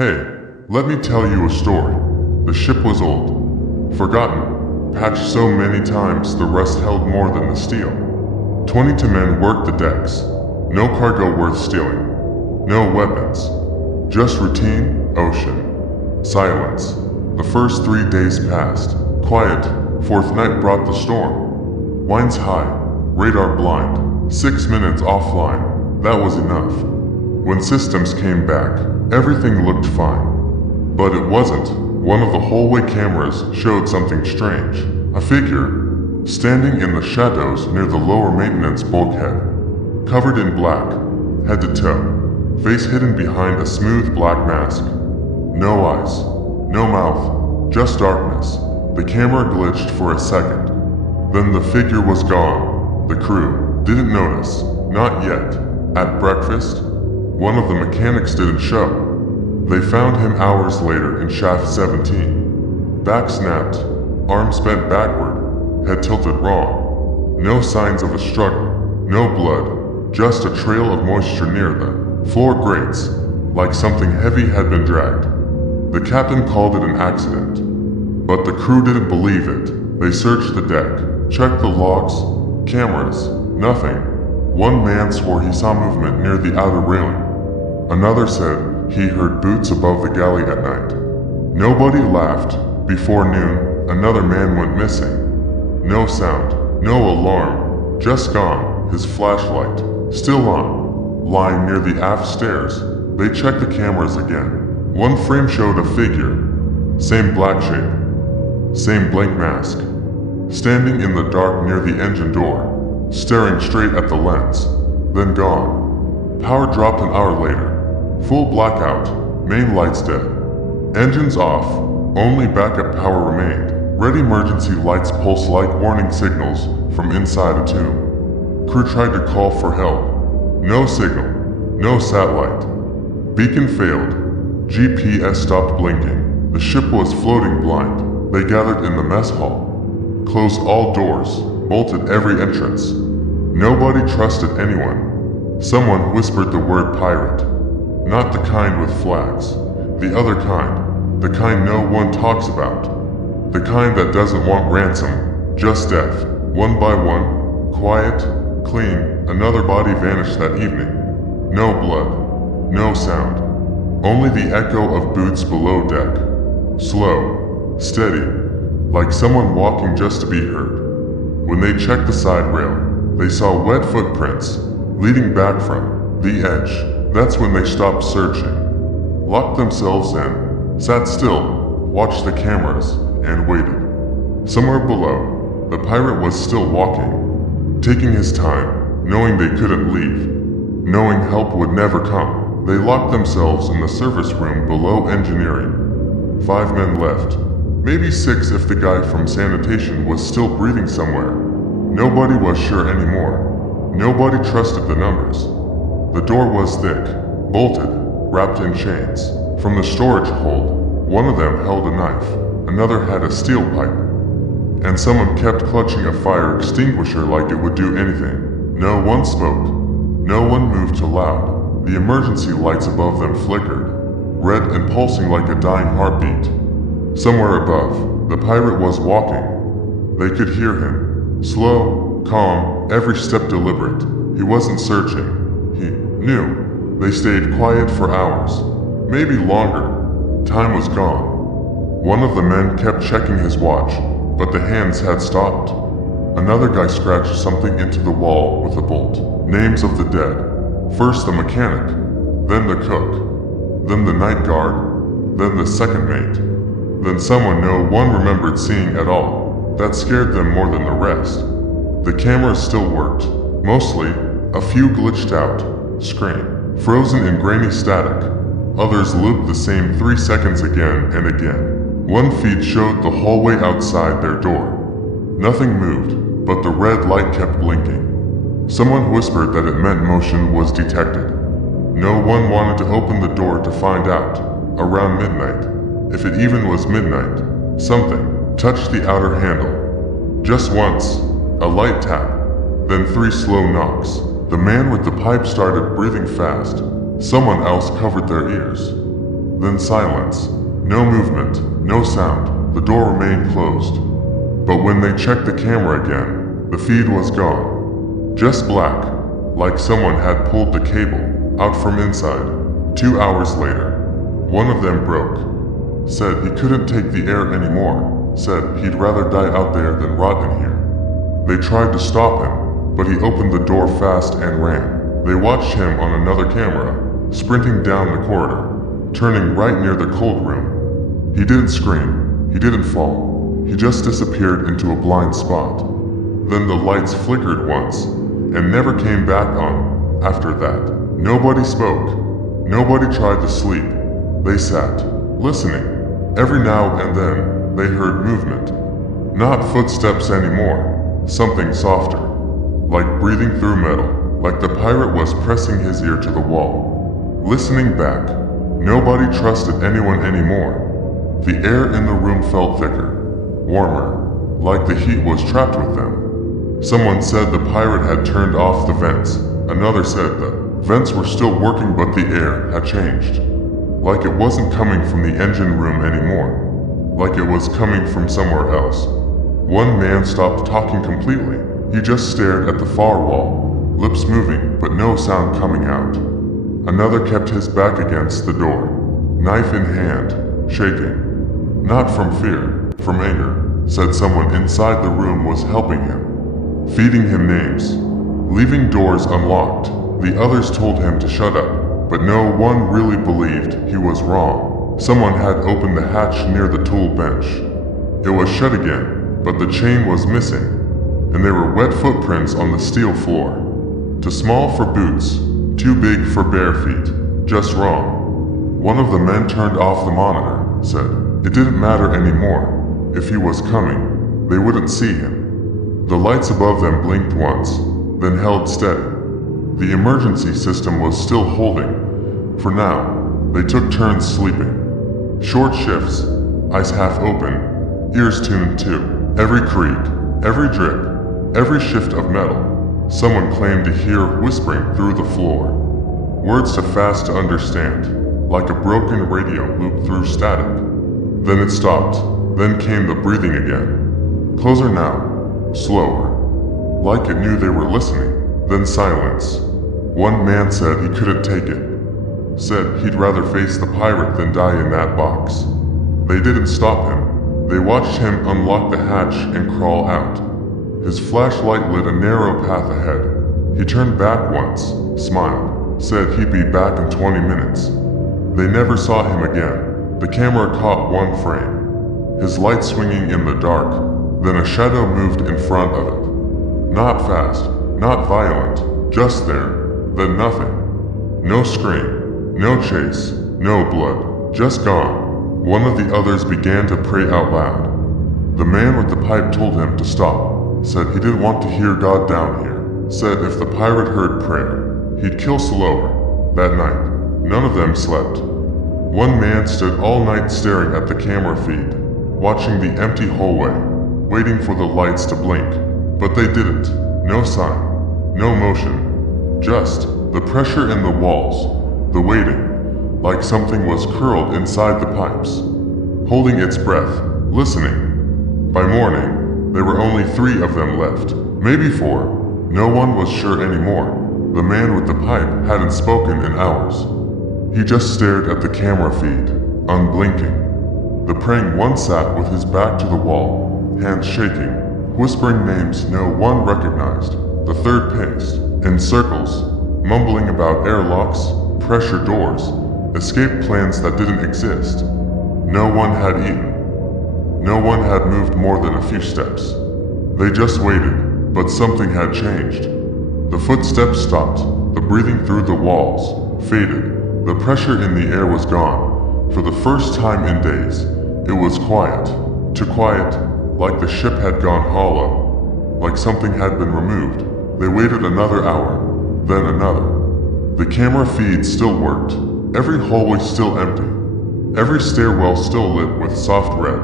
Hey, let me tell you a story. The ship was old, forgotten, patched so many times the rust held more than the steel. 22 men worked the decks. No cargo worth stealing. No weapons. Just routine, ocean, silence. The first 3 days passed. Quiet. Fourth night brought the storm. Winds high. Radar blind. 6 minutes offline. That was enough. When systems came back, everything looked fine. But it wasn't. One of the hallway cameras showed something strange. A figure, standing in the shadows near the lower maintenance bulkhead. Covered in black, head to toe, face hidden behind a smooth black mask. No eyes, no mouth, just darkness. The camera glitched for a second. Then the figure was gone. The crew didn't notice, not yet. At breakfast, one of the mechanics didn't show. They found him hours later in shaft 17. Back snapped, arms bent backward, head tilted wrong. No signs of a struggle, no blood, just a trail of moisture near the floor grates, like something heavy had been dragged. The captain called it an accident, but the crew didn't believe it. They searched the deck, checked the logs, cameras, nothing. One man swore he saw movement near the outer railing. Another said he heard boots above the galley at night. Nobody laughed. Before noon, another man went missing. No sound, no alarm, just gone. His flashlight, still on, lying near the aft stairs. They checked the cameras again. One frame showed a figure, same black shape, same blank mask, standing in the dark near the engine door, staring straight at the lens, then gone. Power dropped an hour later. Full blackout, main lights dead. Engines off, only backup power remained. Red emergency lights pulse like warning signals from inside a tomb. Crew tried to call for help. No signal, no satellite. Beacon failed. GPS stopped blinking. The ship was floating blind. They gathered in the mess hall. Closed all doors, bolted every entrance. Nobody trusted anyone. Someone whispered the word pirate. Not the kind with flags. The other kind. The kind no one talks about. The kind that doesn't want ransom, just death. One by one, quiet, clean, another body vanished that evening. No blood. No sound. Only the echo of boots below deck. Slow. Steady. Like someone walking just to be heard. When they checked the side rail, they saw wet footprints, leading back from the edge. That's when they stopped searching, locked themselves in, sat still, watched the cameras, and waited. Somewhere below, the pirate was still walking, taking his time, knowing they couldn't leave, knowing help would never come. They locked themselves in the service room below engineering. 5 men left, maybe 6 if the guy from sanitation was still breathing somewhere. Nobody was sure anymore. Nobody trusted the numbers. The door was thick, bolted, wrapped in chains. From the storage hold, one of them held a knife, another had a steel pipe, and someone kept clutching a fire extinguisher like it would do anything. No one spoke. No one moved too loud. The emergency lights above them flickered, red and pulsing like a dying heartbeat. Somewhere above, the pirate was walking. They could hear him. Slow, calm, every step deliberate. He wasn't searching. He knew. They stayed quiet for hours, maybe longer. Time was gone. One of the men kept checking his watch, but the hands had stopped. Another guy scratched something into the wall with a bolt. Names of the dead. First the mechanic, then the cook, then the night guard, then the second mate, then someone no one remembered seeing at all. That scared them more than the rest. The cameras still worked, mostly. A few glitched out, screen, frozen in grainy static. Others looped the same 3 seconds again and again. One feed showed the hallway outside their door. Nothing moved, but the red light kept blinking. Someone whispered that it meant motion was detected. No one wanted to open the door to find out. Around midnight, if it even was midnight, something touched the outer handle. Just once, a light tap, then 3 slow knocks. The man with the pipe started breathing fast. Someone else covered their ears. Then silence. No movement, no sound. The door remained closed. But when they checked the camera again, the feed was gone. Just black, like someone had pulled the cable out from inside. 2 hours later, one of them broke. Said he couldn't take the air anymore. Said he'd rather die out there than rot in here. They tried to stop him, but he opened the door fast and ran. They watched him on another camera, sprinting down the corridor, turning right near the cold room. He didn't scream, he didn't fall, he just disappeared into a blind spot. Then the lights flickered once, and never came back on after that. Nobody spoke, nobody tried to sleep. They sat, listening. Every now and then, they heard movement. Not footsteps anymore, something softer, like breathing through metal, like the pirate was pressing his ear to the wall. Listening back, nobody trusted anyone anymore. The air in the room felt thicker, warmer, like the heat was trapped with them. Someone said the pirate had turned off the vents. Another said the vents were still working but the air had changed. Like it wasn't coming from the engine room anymore. Like it was coming from somewhere else. One man stopped talking completely. He just stared at the far wall, lips moving but no sound coming out. Another kept his back against the door, knife in hand, shaking. Not from fear, from anger, said someone inside the room was helping him, feeding him names, leaving doors unlocked. The others told him to shut up, but no one really believed he was wrong. Someone had opened the hatch near the tool bench. It was shut again, but the chain was missing, and there were wet footprints on the steel floor. Too small for boots, too big for bare feet, just wrong. One of the men turned off the monitor, said it didn't matter anymore. If he was coming, they wouldn't see him. The lights above them blinked once, then held steady. The emergency system was still holding. For now, they took turns sleeping. Short shifts, eyes half open, ears tuned too. Every creak, every drip, every shift of metal. Someone claimed to hear whispering through the floor. Words too fast to understand, like a broken radio loop through static. Then it stopped. Then came the breathing again. Closer now, slower, like it knew they were listening. Then silence. One man said he couldn't take it. Said he'd rather face the pirate than die in that box. They didn't stop him. They watched him unlock the hatch and crawl out. His flashlight lit a narrow path ahead. He turned back once, smiled, said he'd be back in 20 minutes. They never saw him again. The camera caught one frame, his light swinging in the dark, then a shadow moved in front of it. Not fast, not violent, just there, then nothing. No scream, no chase, no blood, just gone. One of the others began to pray out loud. The man with the pipe told him to stop, said he didn't want to hear God down here, said if the pirate heard prayer, he'd kill slower. That night, none of them slept. One man stood all night staring at the camera feed, watching the empty hallway, waiting for the lights to blink. But they didn't. No sign, no motion. Just the pressure in the walls, the waiting, like something was curled inside the pipes, holding its breath, listening. By morning, there were only 3 of them left, maybe 4. No one was sure anymore. The man with the pipe hadn't spoken in hours. He just stared at the camera feed, unblinking. The praying one sat with his back to the wall, hands shaking, whispering names no one recognized. The third paced, in circles, mumbling about airlocks, pressure doors, escape plans that didn't exist. No one had eaten. No one had moved more than a few steps. They just waited, but something had changed. The footsteps stopped, the breathing through the walls faded. The pressure in the air was gone. For the first time in days, it was quiet. Too quiet, like the ship had gone hollow, like something had been removed. They waited another hour, then another. The camera feed still worked. Every hallway still empty. Every stairwell still lit with soft red.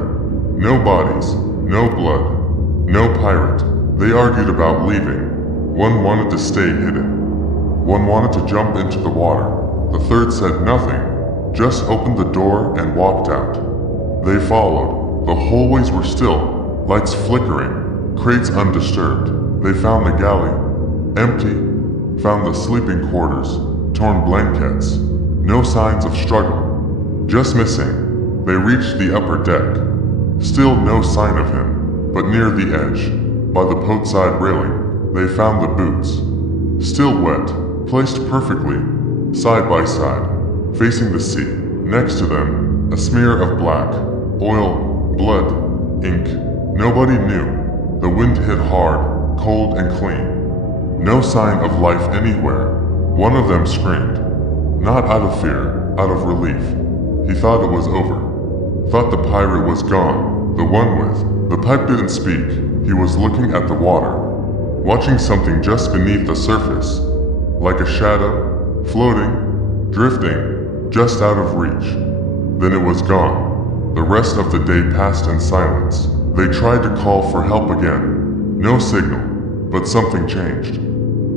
No bodies, no blood, no pirate. They argued about leaving. One wanted to stay hidden. One wanted to jump into the water. The third said nothing, just opened the door and walked out. They followed. The hallways were still, lights flickering, crates undisturbed. They found the galley, empty, found the sleeping quarters, torn blankets, no signs of struggle. Just missing. They reached the upper deck. Still no sign of him, but near the edge, by the boatside railing, they found the boots. Still wet, placed perfectly, side by side, facing the sea. Next to them, a smear of black, oil, blood, ink. Nobody knew. The wind hit hard, cold and clean. No sign of life anywhere. One of them screamed. Not out of fear, out of relief. He thought it was over. Thought the pirate was gone, the one with. The pipe didn't speak. He was looking at the water, watching something just beneath the surface, like a shadow, floating, drifting, just out of reach. Then it was gone. The rest of the day passed in silence. They tried to call for help again. No signal, but something changed.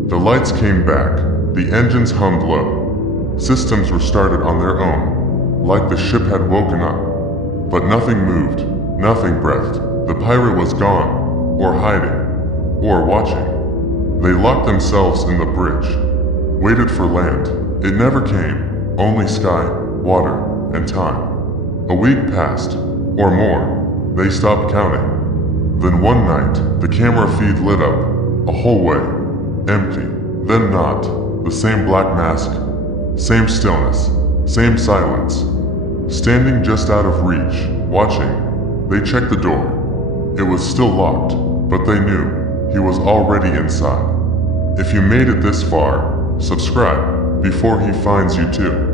The lights came back, the engines hummed low. Systems were started on their own, like the ship had woken up. But nothing moved, nothing breathed. The pirate was gone, or hiding, or watching. They locked themselves in the bridge, waited for land. It never came, only sky, water, and time. A week passed, or more. They stopped counting. Then one night, the camera feed lit up, a whole way, empty. Then not, the same black mask, same stillness, same silence. Standing just out of reach, watching, they checked the door. It was still locked, but they knew he was already inside. If you made it this far, subscribe before he finds you too.